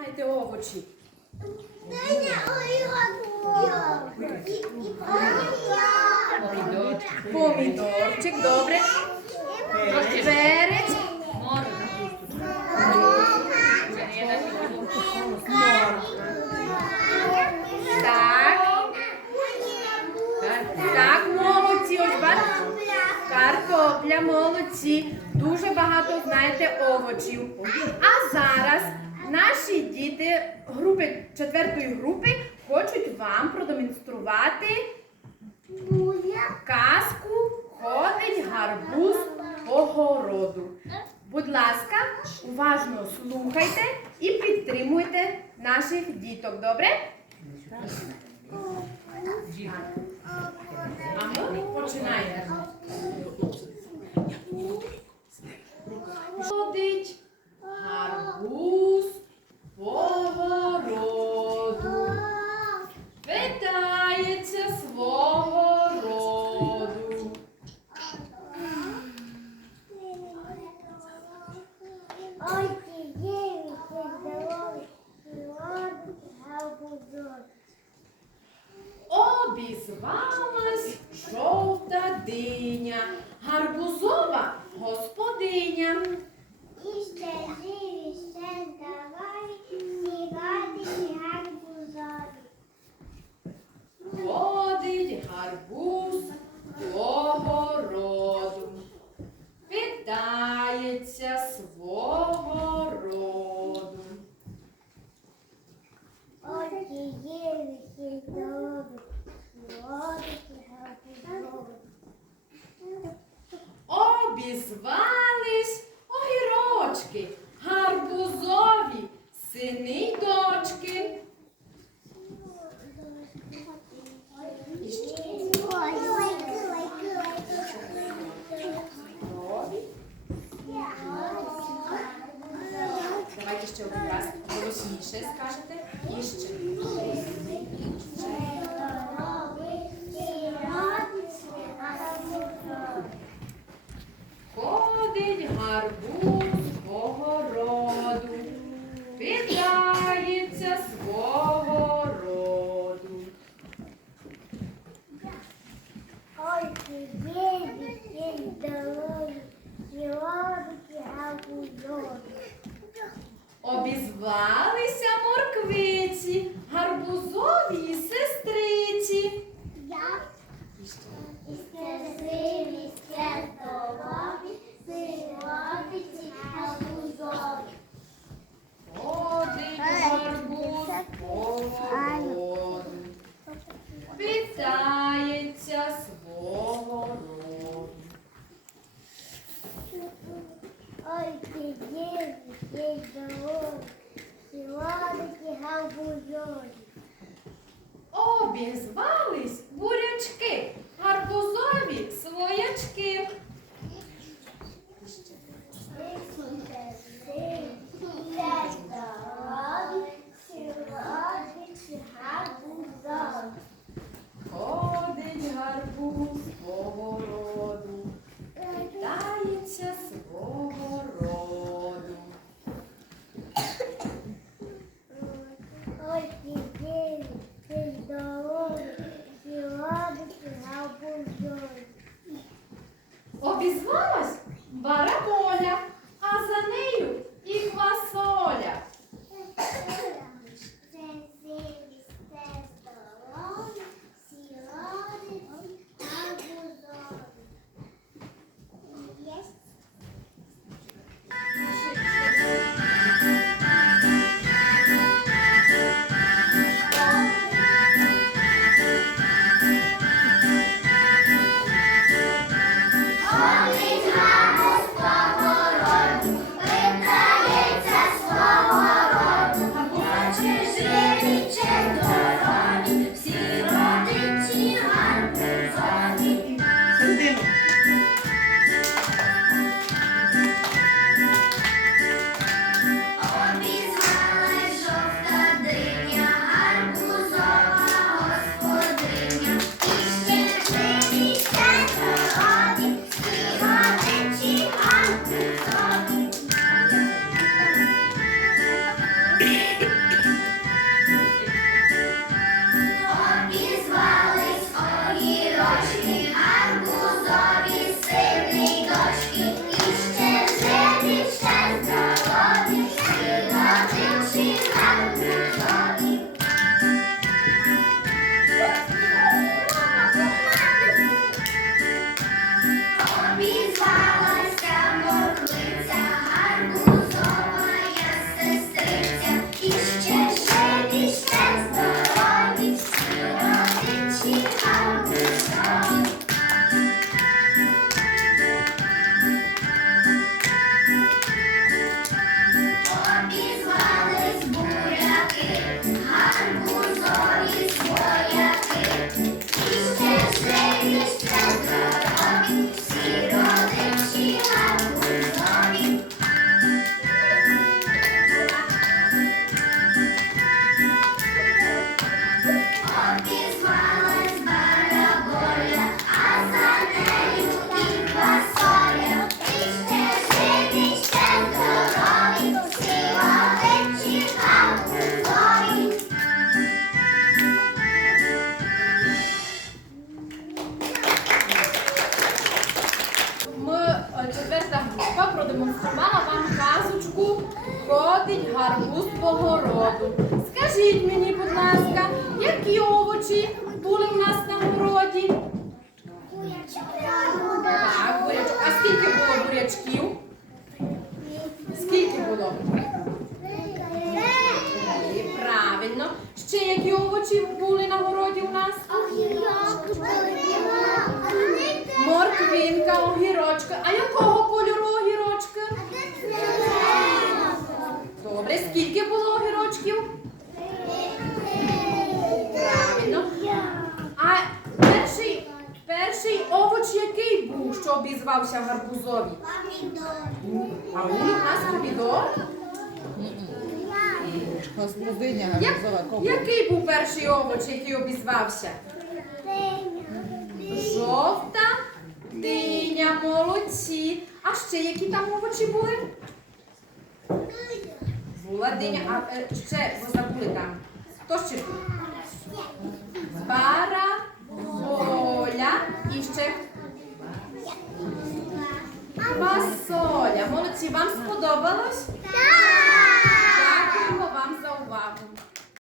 Знаєте овочі. Помідорчик, добре. Перець. Так. Так, молодці, ось бачите. Картопля, молодці. Дуже багато знаєте овочів. А зараз наші діти групи четвертої групи хочуть вам продемонструвати казку Ходить гарбуз по городу. Будь ласка, уважно слухайте і підтримуйте наших діток, добре? А ми починаємо. Ходить гарбуз по городу, питається свого роду. Ой, ти дівчинки, здорові, сьогодні гарбузок. Обізвалась жовта диня, гарбузова господиня. І ще живі, ще здорові, всі раді гарбузові. Ходить гарбуз по городу, питається свого роду. Ой, ти дівчинки, здорові, сьогодні гарбузові. Обізвались огірочки, гарбузові, сини й дочки. І ще Ой, ой, ой, Давайте ще один раз голосніше скажете. І ще. Ходить гарбуз по городу, питається свого роду. Ой, дівчинки, здорові, сьогодні гарбузові. Обізвалися морквиці, гарбузові сестриці. Я щасливі, ще здорові, сьогодні гарбузові. Ходить гарбуз по городу, питається свого роду. Ой, ти дівчинки, здорові, сьогодні гарбузові. Обізвались бурячки, гарбузові своячки. Ходить гарбуз по городу. Скажіть мені. Що обізвався гарбузові? А у нас помідор? Господиня гарбузова кого? який був перший овоч, який обізвався? Жовта диня, молодці. А ще які там овочі були? Була диня, а е, ще бо забули там. Хто ще? Вам сподобалось?